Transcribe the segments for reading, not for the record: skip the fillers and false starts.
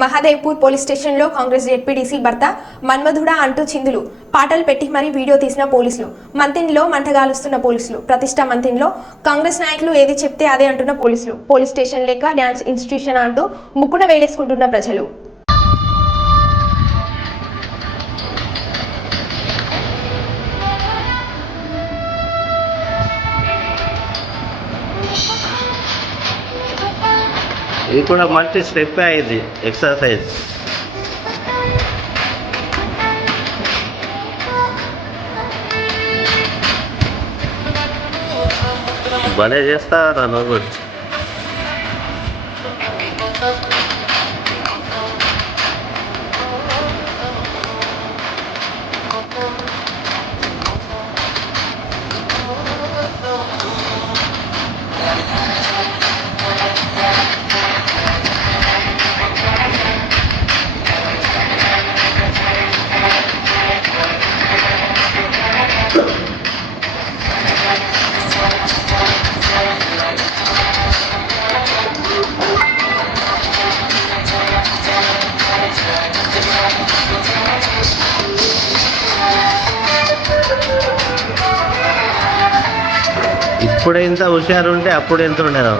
Mahadevpur police స్టేషన్లో Congress ZPTC భర్త మన్మధుడా అంటూ చిందులు పాటలు పెట్టి మరీ వీడియో తీసిన పోలీసులు. మంతిన్లో మంటగాలుస్తున్న పోలీసులు. ప్రతిష్ట మంతిన్లో కాంగ్రెస్ నాయకులు ఏది చెప్తే అదే అంటున్న పోలీసులు. పోలీస్ స్టేషన్ లేక డ్యాన్స్ ఇన్స్టిట్యూషన్ అంటూ ముక్కున వేలేసుకుంటున్న ప్రజలు. ఇది కూడా మల్టీ స్టెప్ అయింది ఎక్సర్సైజ్. భలే చేస్తారా నువ్వు. ఇప్పుడు ఎంత హుషారు ఉంటే అప్పుడు ఎంత ఉండేదా.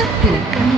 చక్కగా